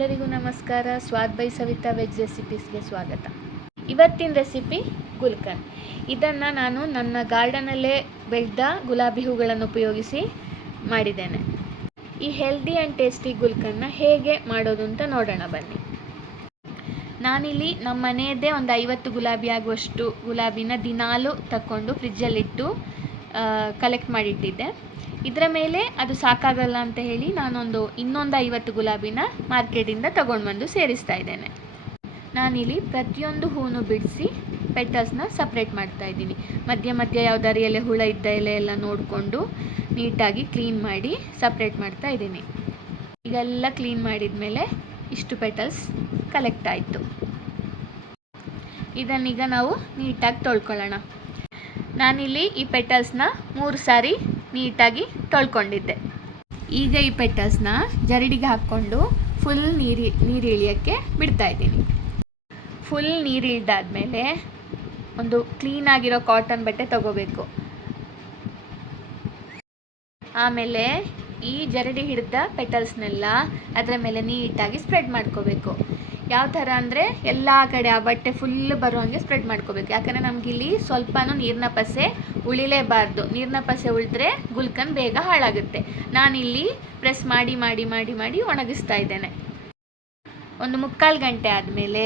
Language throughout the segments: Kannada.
ಎಲ್ಲರಿಗೂ ನಮಸ್ಕಾರ. ಸ್ವಾದ್ ಬೈ ಸವಿತಾ ವೆಜ್ ರೆಸಿಪೀಸ್ಗೆ ಸ್ವಾಗತ. ಇವತ್ತಿನ ರೆಸಿಪಿ ಗುಲ್ಕನ್. ಇದನ್ನು ನಾನು ನನ್ನ ಗಾರ್ಡನಲ್ಲೇ ಬೆಳೆದ ಗುಲಾಬಿ ಹೂಗಳನ್ನು ಉಪಯೋಗಿಸಿ ಮಾಡಿದ್ದೇನೆ. ಈ ಹೆಲ್ದಿ ಆ್ಯಂಡ್ ಟೇಸ್ಟಿ ಗುಲ್ಕನ್ನ ಹೇಗೆ ಮಾಡೋದು ಅಂತ ನೋಡೋಣ ಬನ್ನಿ. ನಾನಿಲ್ಲಿ ನಮ್ಮ ಮನೆಯದ್ದೇ ಒಂದು 50 ಗುಲಾಬಿ ಆಗುವಷ್ಟು ಗುಲಾಬಿನ ದಿನಾಲೂ ತಕ್ಕೊಂಡು ಫ್ರಿಜ್ಜಲ್ಲಿಟ್ಟು ಕಲೆಕ್ಟ್ ಮಾಡಿಟ್ಟಿದ್ದೆ. ಇದರ ಮೇಲೆ ಅದು ಸಾಕಾಗಲ್ಲ ಅಂತ ಹೇಳಿ ನಾನೊಂದು ಇನ್ನೊಂದು 50 ಗುಲಾಬಿನ ಮಾರ್ಕೆಟಿಂದ ತಗೊಂಡು ಬಂದು ಸೇರಿಸ್ತಾ ಇದ್ದೇನೆ. ನಾನಿಲ್ಲಿ ಪ್ರತಿಯೊಂದು ಹೂನು ಬಿಡಿಸಿ ಪೆಟಲ್ಸ್ನ ಸಪ್ರೇಟ್ ಮಾಡ್ತಾ ಇದ್ದೀನಿ. ಮಧ್ಯ ಮಧ್ಯ ಯಾವುದಾದ್ರು ಎಲೆ ಹುಳ ಇದ್ದ ಎಲೆ ಎಲ್ಲ ನೋಡಿಕೊಂಡು ನೀಟಾಗಿ ಕ್ಲೀನ್ ಮಾಡಿ ಸಪ್ರೇಟ್ ಮಾಡ್ತಾ ಇದ್ದೀನಿ. ಈಗೆಲ್ಲ ಕ್ಲೀನ್ ಮಾಡಿದ ಮೇಲೆ ಇಷ್ಟು ಪೆಟಲ್ಸ್ ಕಲೆಕ್ಟ್ ಆಯಿತು. ಇದನ್ನೀಗ ನಾವು ನೀಟಾಗಿ ತೊಳ್ಕೊಳ್ಳೋಣ. ನಾನಿಲ್ಲಿ ಈ ಪೆಟಲ್ಸ್ನ 3 ಸಾರಿ ನೀಟಾಗಿ ತೊಳ್ಕೊಂಡಿದ್ದೆ. ಈಗ ಈ ಪೆಟಲ್ಸ್ನ ಜರಡಿಗೆ ಹಾಕ್ಕೊಂಡು ಫುಲ್ ನೀರು ಇಳಿಯೋಕ್ಕೆ ಬಿಡ್ತಾ ಇದ್ದೀನಿ. ಫುಲ್ ನೀರು ಇಳಿದಾದ್ಮೇಲೆ ಒಂದು ಕ್ಲೀನಾಗಿರೋ ಕಾಟನ್ ಬಟ್ಟೆ ತಗೋಬೇಕು. ಆಮೇಲೆ ಈ ಜರಡಿ ಹಿಡಿದ ಪೆಟಲ್ಸ್ನೆಲ್ಲ ಅದರ ಮೇಲೆ ನೀಟಾಗಿ ಸ್ಪ್ರೆಡ್ ಮಾಡ್ಕೋಬೇಕು. ಯಾವ ಥರ ಅಂದರೆ ಎಲ್ಲ ಕಡೆ ಆ ಬಟ್ಟೆ ಫುಲ್ ಬರೋ ಹಾಗೆ ಸ್ಪ್ರೆಡ್ ಮಾಡ್ಕೋಬೇಕು. ಯಾಕಂದರೆ ನಮಗಿಲ್ಲಿ ಸ್ವಲ್ಪನೂ ನೀರಿನ ಪಸೆ ಉಳಿಲೇಬಾರ್ದು. ನೀರಿನ ಪಸೆ ಉಳಿದ್ರೆ ಗುಲ್ಕನ್ ಬೇಗ ಹಾಳಾಗುತ್ತೆ. ನಾನಿಲ್ಲಿ ಪ್ರೆಸ್ ಮಾಡಿ ಮಾಡಿ ಮಾಡಿ ಮಾಡಿ ಒಣಗಿಸ್ತಾ ಇದ್ದೇನೆ. ಒಂದು 3/4 ಗಂಟೆ ಆದಮೇಲೆ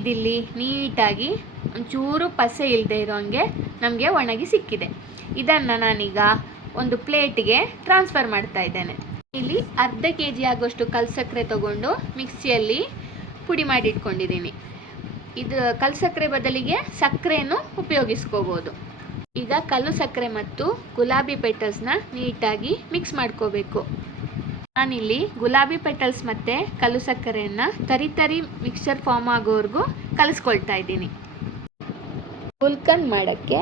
ಇದಿಲ್ಲಿ ನೀಟಾಗಿ ಒಂಚೂರು ಪಸೆ ಇಲ್ಲದೆ ಇರೋ ಹಾಗೆ ನಮಗೆ ಒಣಗಿ ಸಿಕ್ಕಿದೆ. ಇದನ್ನು ನಾನೀಗ ಒಂದು ಪ್ಲೇಟಿಗೆ ಟ್ರಾನ್ಸ್ಫರ್ ಮಾಡ್ತಾ ಇದ್ದೇನೆ. ಇಲ್ಲಿ ಅರ್ಧ kg ಆಗುವಷ್ಟು ಕಲ್ಸಕ್ಕರೆ ತಗೊಂಡು ಮಿಕ್ಸಿಯಲ್ಲಿ ಪುಡಿ ಮಾಡಿ ಇಟ್ಕೊಂಡಿದ್ದೀನಿ. ಇದು ಕಲ್ಸಕ್ಕರೆ ಬದಲಿಗೆ ಸಕ್ಕರೆಯನ್ನು ಉಪಯೋಗಿಸ್ಕೋಬೋದು. ಈಗ ಕಲ್ಲು ಸಕ್ಕರೆ ಮತ್ತು ಗುಲಾಬಿ ಪೆಟಲ್ಸ್ನ ನೀಟಾಗಿ ಮಿಕ್ಸ್ ಮಾಡ್ಕೋಬೇಕು. ನಾನಿಲ್ಲಿ ಗುಲಾಬಿ ಪೆಟಲ್ಸ್ ಮತ್ತು ಕಲ್ಲು ಸಕ್ಕರೆಯನ್ನು ತರಿ ಮಿಕ್ಸ್ಚರ್ ಫಾರ್ಮ್ ಆಗೋವರೆಗೂ ಕಲಿಸ್ಕೊಳ್ತಾ ಇದ್ದೀನಿ. ಗುಲ್ಕನ್ ಮಾಡೋಕ್ಕೆ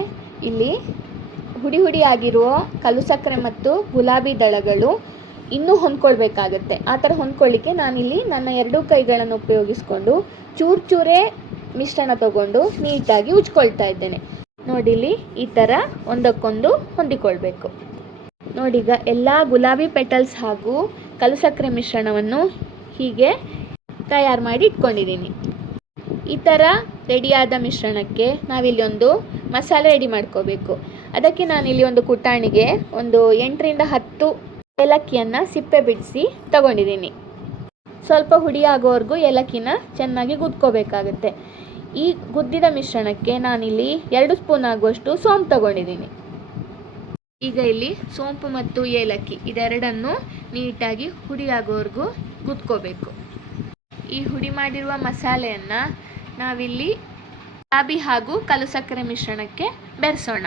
ಇಲ್ಲಿ ಹುಡಿ ಆಗಿರುವ ಕಲ್ಲು ಸಕ್ಕರೆ ಮತ್ತು ಗುಲಾಬಿ ದಳಗಳು ಇನ್ನೂ ಹೊಂದ್ಕೊಳ್ಬೇಕಾಗತ್ತೆ. ಆ ಥರ ಹೊಂದ್ಕೊಳ್ಳಿಕ್ಕೆ ನಾನಿಲ್ಲಿ ನನ್ನ 2 ಕೈಗಳನ್ನು ಉಪಯೋಗಿಸ್ಕೊಂಡು ಚೂರೇ ಮಿಶ್ರಣ ತಗೊಂಡು ನೀಟಾಗಿ ಉಜ್ಕೊಳ್ತಾ ಇದ್ದೇನೆ. ನೋಡಿಲಿ ಈ ಥರ ಒಂದಕ್ಕೊಂದು ಹೊಂದಿಕೊಳ್ಬೇಕು. ನೋಡೀಗ ಎಲ್ಲ ಗುಲಾಬಿ ಪೆಟಲ್ಸ್ ಹಾಗೂ ಕಲ್ಲು ಸಕ್ಕರೆ ಮಿಶ್ರಣವನ್ನು ಹೀಗೆ ತಯಾರು ಮಾಡಿ ಇಟ್ಕೊಂಡಿದ್ದೀನಿ. ಈ ಥರ ರೆಡಿಯಾದ ಮಿಶ್ರಣಕ್ಕೆ ನಾವಿಲ್ಲಿ ಒಂದು ಮಸಾಲೆ ರೆಡಿ ಮಾಡ್ಕೋಬೇಕು. ಅದಕ್ಕೆ ನಾನಿಲ್ಲಿ ಒಂದು ಕುಟಾಣಿಗೆ ಒಂದು 8ರಿಂದ 10 ಏಲಕ್ಕಿಯನ್ನು ಸಿಪ್ಪೆ ಬಿಡಿಸಿ ತಗೊಂಡಿದ್ದೀನಿ. ಸ್ವಲ್ಪ ಹುಡಿ ಆಗೋವರೆಗೂ ಏಲಕ್ಕಿನ ಚೆನ್ನಾಗಿ ಗುದ್ಕೋಬೇಕಾಗುತ್ತೆ. ಈ ಗುದ್ದಿದ ಮಿಶ್ರಣಕ್ಕೆ ನಾನಿಲ್ಲಿ 2 ಸ್ಪೂನ್ ಆಗುವಷ್ಟು ಸೋಂಪು ತಗೊಂಡಿದ್ದೀನಿ. ಈಗ ಇಲ್ಲಿ ಸೋಂಪು ಮತ್ತು ಏಲಕ್ಕಿ ಇದೆರಡನ್ನು ನೀಟಾಗಿ ಹುಡಿ ಆಗೋವರೆಗೂ ಗುದ್ಕೋಬೇಕು. ಈ ಹುಡಿ ಮಾಡಿರುವ ಮಸಾಲೆಯನ್ನು ನಾವಿಲ್ಲಿ ಗುಲಾಬಿ ಹಾಗೂ ಕಲ್ಲು ಸಕ್ಕರೆ ಮಿಶ್ರಣಕ್ಕೆ ಬೆರೆಸೋಣ.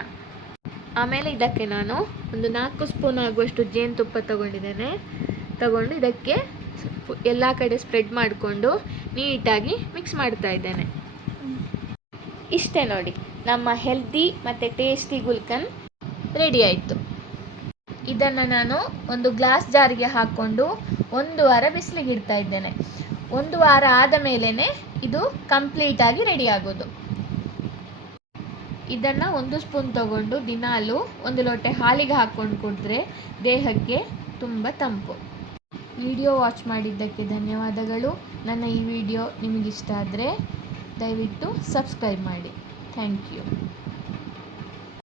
ಆಮೇಲೆ ಇದಕ್ಕೆ ನಾನು ಒಂದು 4 ಸ್ಪೂನ್ ಆಗುವಷ್ಟು ಜೇನುತುಪ್ಪ ತಗೊಂಡು ಇದಕ್ಕೆ ಎಲ್ಲ ಕಡೆ ಸ್ಪ್ರೆಡ್ ಮಾಡಿಕೊಂಡು ನೀಟಾಗಿ ಮಿಕ್ಸ್ ಮಾಡ್ತಾ ಇದ್ದೇನೆ. ಇಷ್ಟೇ ನೋಡಿ, ನಮ್ಮ ಹೆಲ್ದಿ ಮತ್ತು ಟೇಸ್ಟಿ ಗುಲ್ಕನ್ ರೆಡಿ ಆಯಿತು. ಇದನ್ನು ನಾನು ಒಂದು ಗ್ಲಾಸ್ ಜಾರಿಗೆ ಹಾಕ್ಕೊಂಡು 1 ವಾರ ಬಿಸಿಲಿಗೆ ಇಡ್ತಾ ಇದ್ದೇನೆ. 1 ವಾರ ಆದ ಮೇಲೇ ಇದು ಕಂಪ್ಲೀಟಾಗಿ ರೆಡಿ ಆಗೋದು. ಇದನ್ನು 1 ಸ್ಪೂನ್ ತಗೊಂಡು ದಿನಾಲೂ 1 ಲೋಟ ಹಾಲಿಗೆ ಹಾಕ್ಕೊಂಡು ಕುಡಿದ್ರೆ ದೇಹಕ್ಕೆ ತುಂಬ ತಂಪು. ವಿಡಿಯೋ ವಾಚ್ ಮಾಡಿದ್ದಕ್ಕೆ ಧನ್ಯವಾದಗಳು. ನನ್ನ ಈ ವಿಡಿಯೋ ನಿಮಗಿಷ್ಟ ಆದರೆ ದಯವಿಟ್ಟು ಸಬ್ಸ್ಕ್ರೈಬ್ ಮಾಡಿ. Thank you.